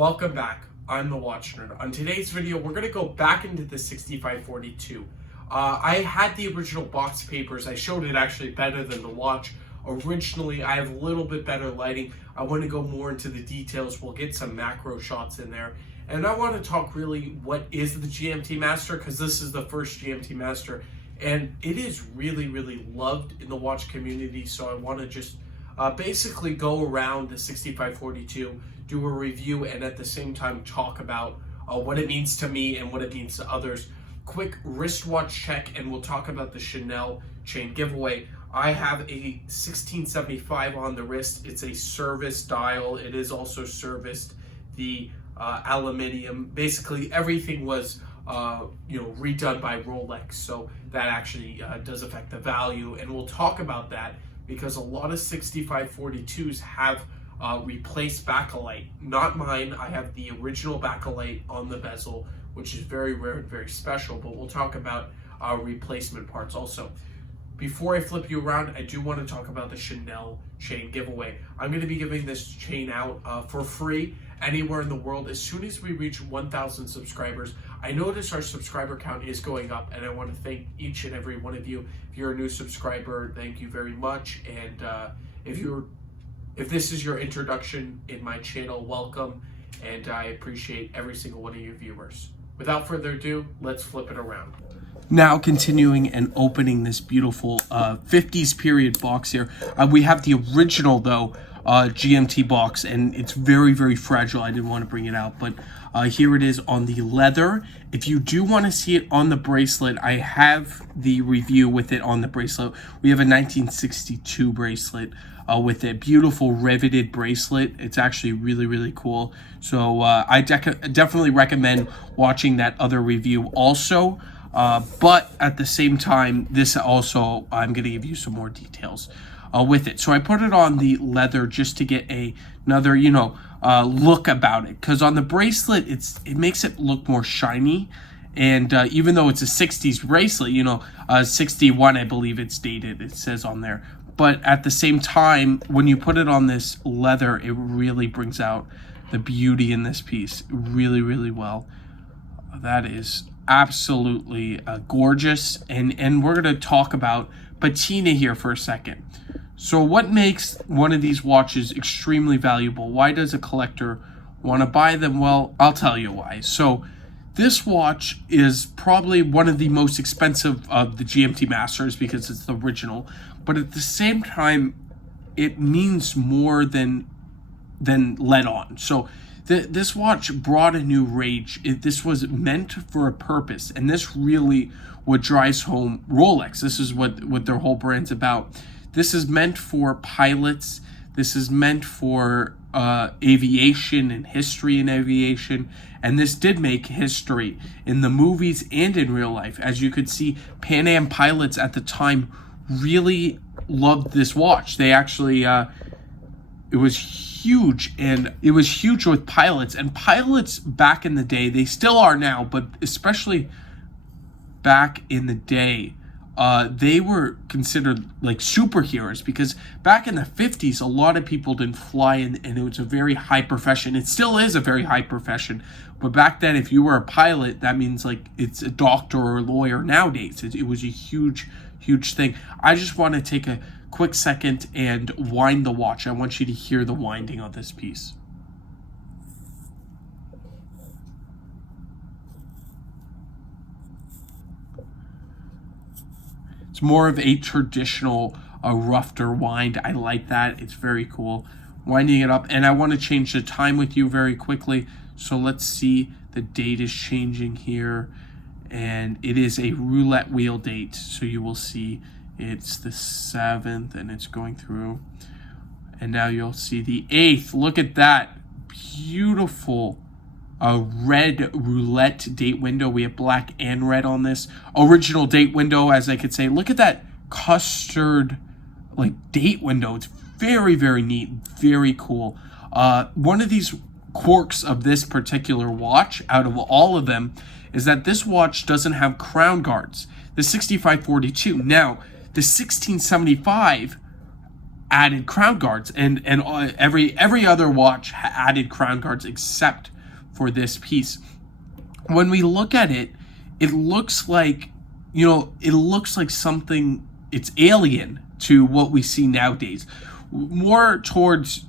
Welcome back. I'm the Watch Nerd. On today's video, we're going to go back into the 6542. I had the original box papers. I showed it actually better than the watch. Originally, I have a little bit better lighting. I want to go more into the details. We'll get some macro shots in there. And I want to talk really what is the GMT Master, because this is the first GMT Master. And it is really, really loved in the watch community. So I want to just basically go around the 6542, do a review, and at the same time talk about what it means to me and what it means to others. Quick wristwatch check, and we'll talk about the Chanel chain giveaway. I have a 1675 on the wrist. It's a service dial. It is also serviced. The aluminium, basically everything was redone by Rolex, so that actually does affect the value, and we'll talk about that because a lot of 6542s have replaced Bakelite. Not mine. I have the original Bakelite on the bezel, which is very rare and very special, but we'll talk about replacement parts also. Before I flip you around, I do want to talk about the Chanel chain giveaway. I'm going to be giving this chain out for free anywhere in the world as soon as we reach 1,000 subscribers. I notice our subscriber count is going up, and I want to thank each and every one of you. If you're a new subscriber, thank you very much. And if this is your introduction in my channel, welcome, and I appreciate every single one of you viewers. Without further ado, let's flip it around. Now continuing and opening this beautiful 50s period box here. We have the original though GMT box, and it's very, very fragile. I didn't want to bring it out, but here it is on the leather. If you do want to see it on the bracelet, I have the review with it on the bracelet. We have a 1962 bracelet with a beautiful riveted bracelet. It's actually really, really cool. So I definitely recommend watching that other review also. But at the same time, this also, I'm going to give you some more details with it. So I put it on the leather just to get another, look about it. Because on the bracelet, it makes it look more shiny. And even though it's a 60s bracelet, 61, I believe it's dated, it says on there. But at the same time, when you put it on this leather, it really brings out the beauty in this piece really, really well. That is absolutely gorgeous. And we're going to talk about patina here for a second. So what makes one of these watches extremely valuable? Why does a collector want to buy them? Well, I'll tell you why. So this watch is probably one of the most expensive of the GMT Masters because it's the original. But at the same time, it means more than let on. So this watch brought a new rage. This was meant for a purpose, and this really what drives home Rolex. This is what their whole brand's about. This is meant for pilots. This is meant for aviation and history in aviation, and this did make history in the movies and in real life. As you could see, Pan Am pilots at the time really loved this watch. They actually, it was huge, and it was huge with pilots. And pilots back in the day, they still are now, but especially back in the day, they were considered like superheroes, because back in the 50s, a lot of people didn't fly, and it was a very high profession. It still is a very high profession, but back then, if you were a pilot, that means like it's a doctor or a lawyer nowadays. It was a huge, huge thing. I just want to take a quick second and wind the watch. I want you to hear the winding of this piece. It's more of a traditional rougher wind. I like that. It's very cool. Winding it up. And I want to change the time with you very quickly. So let's see. The date is changing here. And it is a roulette wheel date. So you will see it's the 7th and it's going through. And now you'll see the 8th. Look at that. Beautiful red roulette date window. We have black and red on this. Original date window, as I could say. Look at that custard date window. It's very, very neat. Very cool. One of these quirks of this particular watch, out of all of them, is that this watch doesn't have crown guards. The 6542. Now, the 1675 added crown guards, and every other watch added crown guards except for this piece. When we look at it, it looks like, it looks like something, it's alien to what we see nowadays. More towards,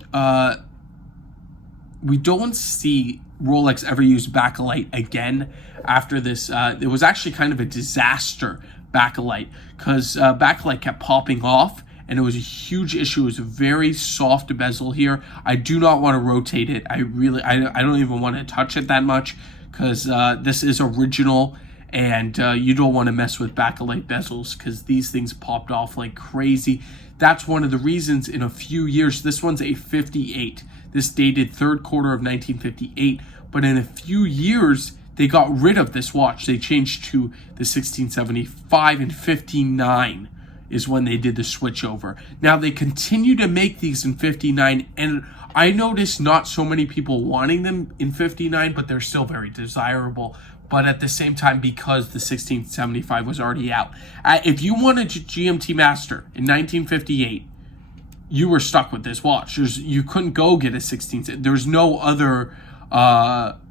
we don't see Rolex ever use Bakelite again after this. It was actually kind of a disaster, Bakelite, because Bakelite kept popping off, and it was a huge issue. It was a very soft bezel here. I do not want to rotate it. I don't even want to touch it that much, because this is original, and you don't want to mess with Bakelite bezels, because these things popped off like crazy. That's one of the reasons in a few years, this one's a 58. This dated third quarter of 1958, but in a few years, they got rid of this watch. They changed to the 1675, and 59 is when they did the switch over. Now, they continue to make these in 59, and I noticed not so many people wanting them in 59, but they're still very desirable. But at the same time, because the 1675 was already out. If you wanted a GMT Master in 1958, you were stuck with this watch. You couldn't go get a 16. There's no other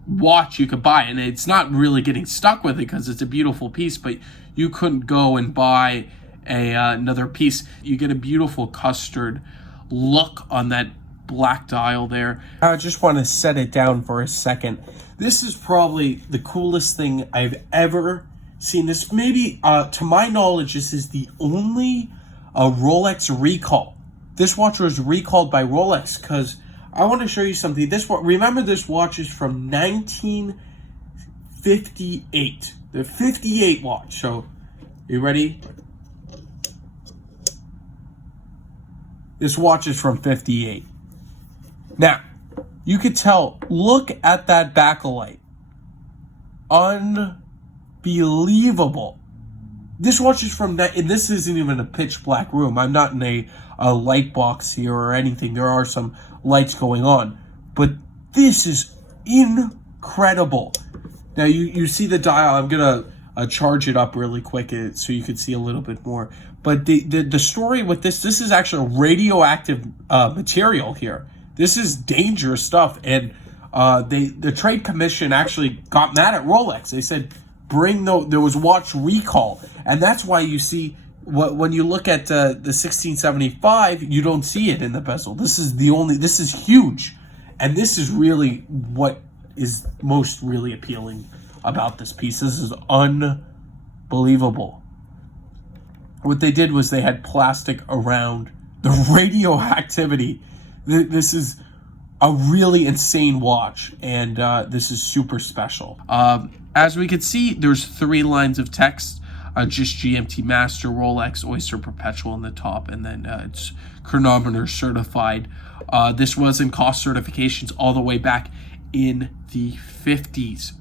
watch you could buy, and it's not really getting stuck with it because it's a beautiful piece, but you couldn't go and buy another piece. You get a beautiful custard look on that black dial there. I just want to set it down for a second. This is probably the coolest thing I've ever seen. This maybe, to my knowledge, this is the only Rolex recall. This watch was recalled by Rolex because I want to show you something. Remember, this watch is from 1958. The 58 watch. So, you ready? This watch is from 58. Now, you could tell, look at that Bakelite. Unbelievable. This watch is from that, and this isn't even a pitch black room. I'm not in a light box here or anything. There are some lights going on, but this is incredible. Now you see the dial. I'm gonna charge it up really quick so you can see a little bit more. But the story with this is actually a radioactive material here. This is dangerous stuff, and the Trade Commission actually got mad at Rolex. They said, there was watch recall, and that's why you see when you look at the 1675, you don't see it in the bezel. This is huge, and this is really what is most really appealing about this piece. This is unbelievable. What they did was they had plastic around the radioactivity. This is a really insane watch, and this is super special. As we can see, there's 3 lines of text, just GMT Master, Rolex, Oyster Perpetual on the top, and then it's chronometer certified. This was in cost certifications all the way back in the 50s.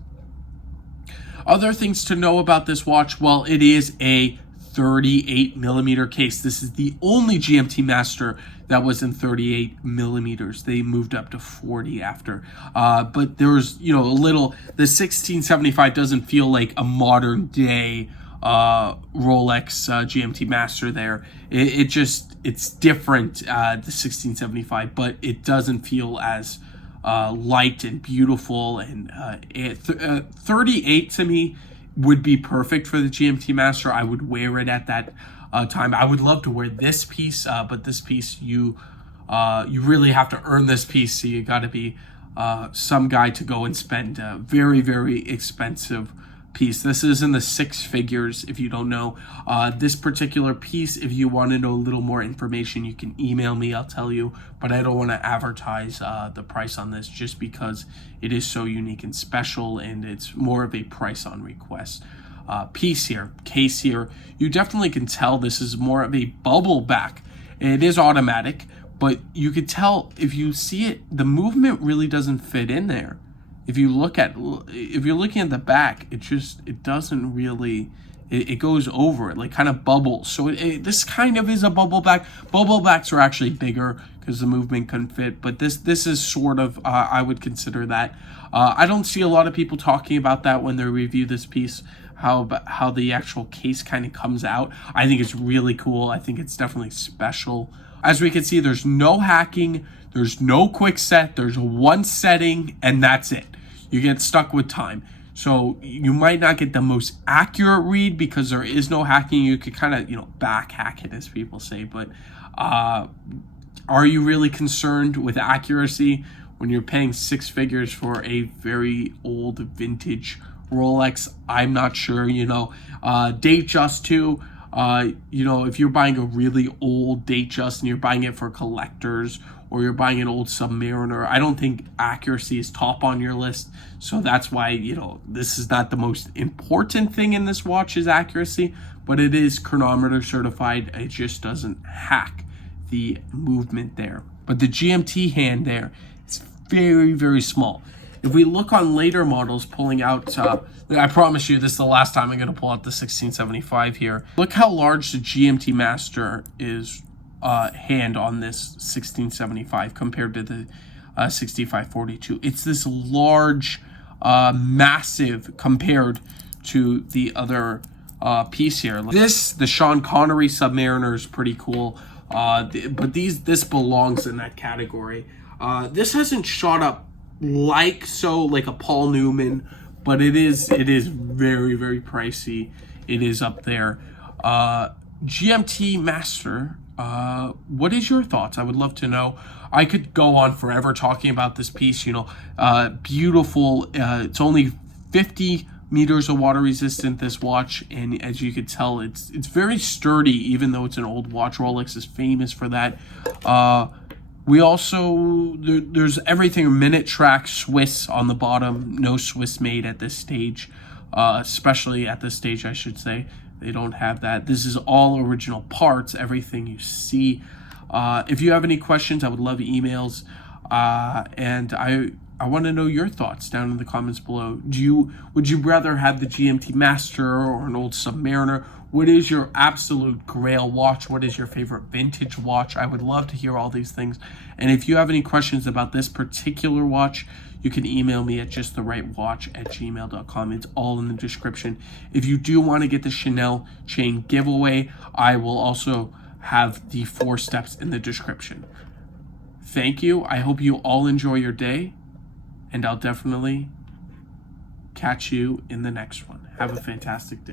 Other things to know about this watch, well, it is a 38 millimeter case. This is the only GMT Master that was in 38 millimeters. They moved up to 40 after. But there was, a little, the 1675 doesn't feel like a modern day Rolex GMT Master there. It's different, the 1675, but it doesn't feel as light and beautiful. And 38 to me would be perfect for the GMT Master. I would wear it at that time. I would love to wear this piece, but this piece, you really have to earn this piece, so you got to be some guy to go and spend a very, very expensive piece. This is in the 6 figures, if you don't know. This particular piece, if you want to know a little more information, you can email me, I'll tell you, but I don't want to advertise the price on this just because it is so unique and special, and it's more of a price on request case here. You definitely can tell this is more of a bubble back. It is automatic, but you could tell if you see it, the movement really doesn't fit in there. If you're looking at the back, it doesn't really, it goes over it, like kind of bubbles. So this kind of is a bubble back. Bubble backs are actually bigger because the movement couldn't fit, but this is sort of, I would consider that. I don't see a lot of people talking about that when they review this piece, how the actual case kind of comes out. I think it's really cool. I think it's definitely special. As we can see, there's no hacking, there's no quick set, there's one setting, and that's it. You get stuck with time. So you might not get the most accurate read because there is no hacking. You could kind of, back hack it, as people say. But are you really concerned with accuracy when you're paying six figures for a very old vintage Rolex? I'm not sure. Datejust too. If you're buying a really old Datejust and you're buying it for collectors, or you're buying an old Submariner, I don't think accuracy is top on your list. So that's why, this is not the most important thing in this watch is accuracy, but it is chronometer certified. It just doesn't hack the movement there. But the GMT hand there, it's very, very small. If we look on later models pulling out, I promise you this is the last time I'm going to pull out the 1675 here. Look how large the GMT Master is hand on this 1675 compared to the 6542. It's this large, massive compared to the other piece here. The Sean Connery Submariner is pretty cool, but this belongs in that category. This hasn't shot up like a Paul Newman, but it is very, very pricey. It is up there. GMT Master, what is your thoughts? I would love to know. I could go on forever talking about this piece. Beautiful. It's only 50 meters of water resistant, this watch, and as you could tell, it's very sturdy, even though it's an old watch. Rolex is famous for that. We also, there's everything minute track Swiss on the bottom. No Swiss made at this stage, especially at this stage, I should say. They don't have that. This is all original parts, everything you see. If you have any questions, I would love emails. And I want to know your thoughts down in the comments below. Would you rather have the GMT Master or an old Submariner? What is your absolute grail watch? What is your favorite vintage watch? I would love to hear all these things. And if you have any questions about this particular watch, you can email me at justrightwatch@gmail.com. It's all in the description. If you do want to get the Chanel chain giveaway, I will also have the 4 steps in the description. Thank you. I hope you all enjoy your day, and I'll definitely catch you in the next one. Have a fantastic day.